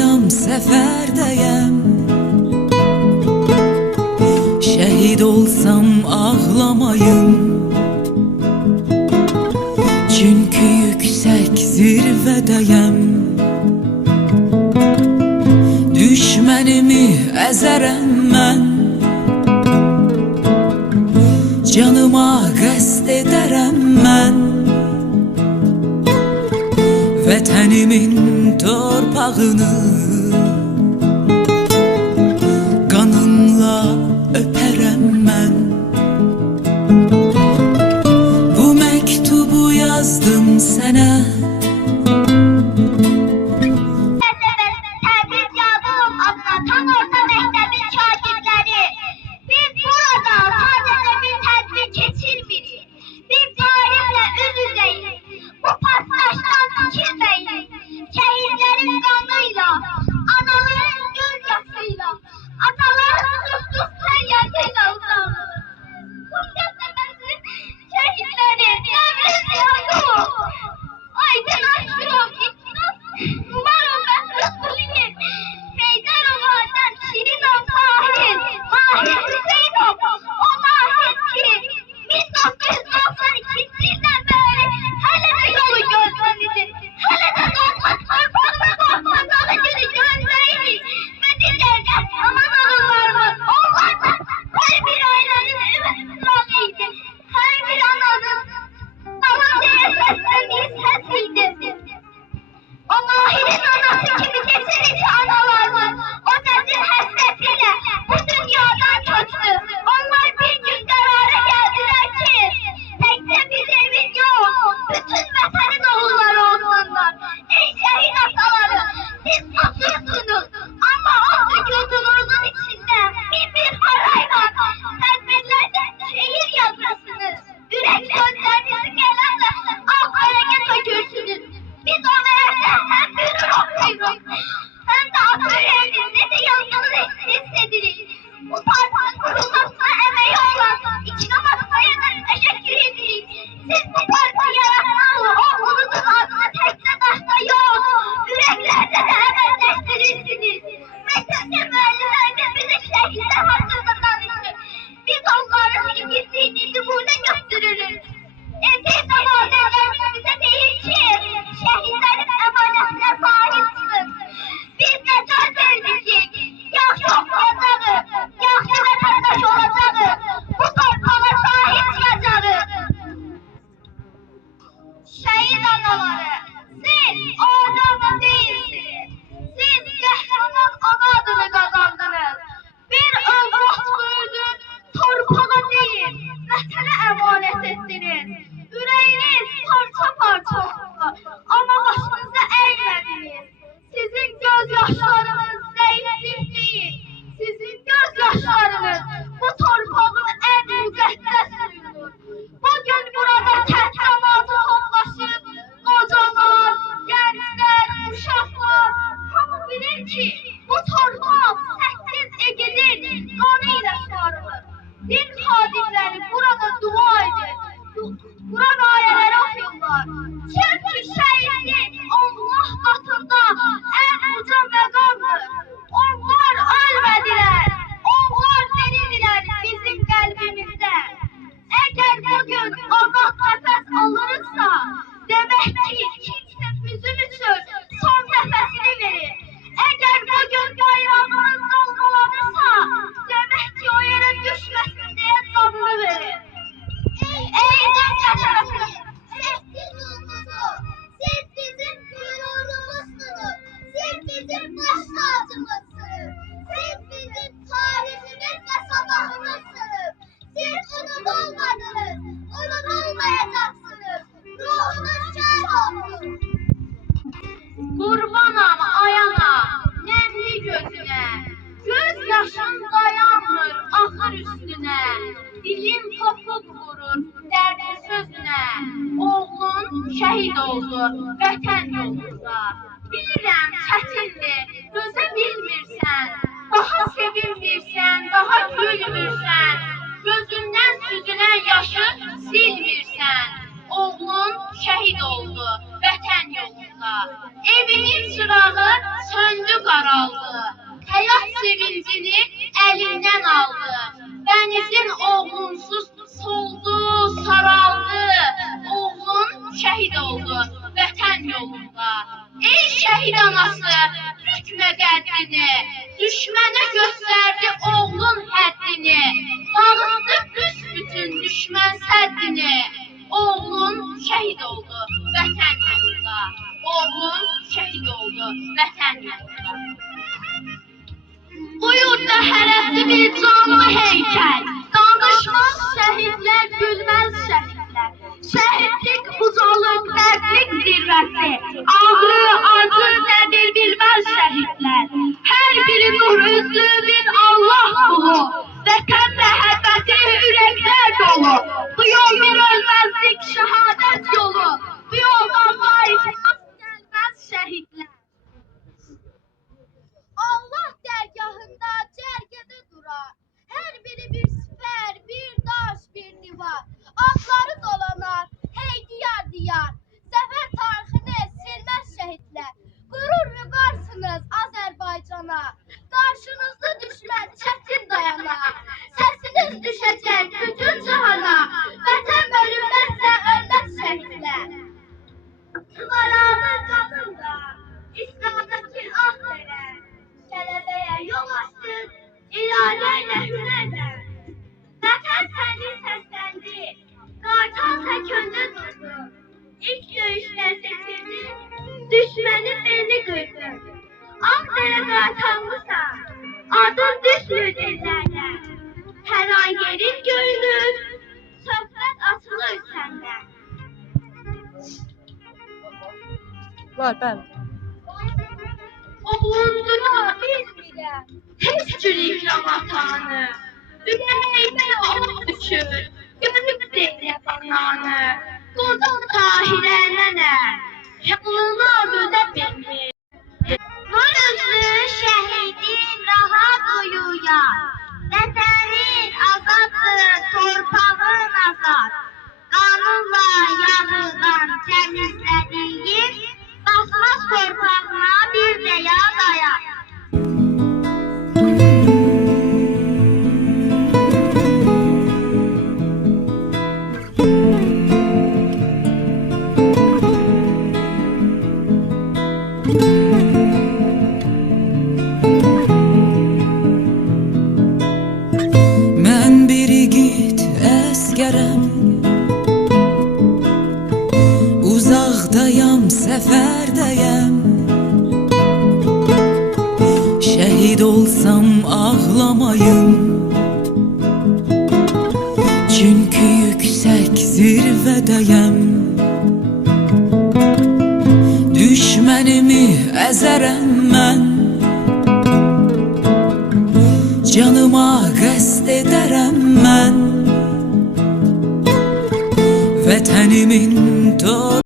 Yollardayam, səfərdəyəm. Şəhid olsam ağlamayın, çünkü yüksək zirvədəyəm. Düşmənimi əzərəm mən, canıma qəsd edərəm mən. Vətənimin torpağını qanınla öpərəm mən. Bu məktubu yazdım sənə. Dilim topuk vurur derdi sözüne. Oğlun şehit oldu vətən yolunda. Bilirəm çətindir, dözə bilmirsən. Daha sevinmirsən, daha gülmürsən. Gözündən süzülən yaşı silmirsən. Oğlun şehit oldu vətən yolunda. Evinin çırağı söndü və qəddini, düşmənə göstərdi oğlun həddini, dağıtdı büsbütün düşmən səddini. Oğlun şəhid oldu vətən yolunda, oğlun şəhid oldu vətən yolunda. Bu yurda hərəfli bir canlı heykəl, danışmaz şəhidlər, gülməz şəhidlər. Şəhidlik ucalıq, dərdlik zirvəsi, ağrı, acı nədir bilməz şəhidlər. Hər biri nur üzlü bir Allah qulu, vətən məhəbbəti ürəklər dolu. Bu yol bir ölməzlik, şəhadət yolu, bu yoldan qayıtmaz gəlməz şəhidlər. Allah dərgahında cərgədə durar. Hər biri bir sipər, bir daş, bir divar. Adları dolanar, hey diyar diyar. Zəfər tarixini silməz şəhidlər. Qürur vüqarsınız Azərbaycana. Qarşınızda düşmən çətin dayanar. Səsiniz düşəcək bütün cahana. Vətən bölünməzsə ölməz şəhidlər. Sularada qanın da, İslamdakı ah verər. Kələbəyə yol açdın, iradə ilə hünərlə. Vətən səni səsləndi, qartal tək öndə durdu. İlk döyüşdə seçildi, düşməni belli qırdı. Ağdərə qartalmısan, adın düşmür dillərlə. Hər an yerin görünür, söhbət açılır səndən. Var ben. Oğlundura bilmirəm, heç cür ikram atanı. Ürəyimə od düşür, görüb Zeynəb ananı. Qudun Tahirə nənə, yalını ödə bilmir. Nur üzlü şəhidin rahat uyuyan, vətənin azaddır, torpağın azad. Qanunla yanılan təmizlədiyin, basmaz torpağına bir veya dayan. Mən bir igid əsgərəm, uzaqdayam, səfərdəyəm. Şəhid olsam ağlamayın, çünki yüksək zirvədəyəm. Düşmənimi əzərəm mən, canıma qəsd edərəm mən. Vətənimin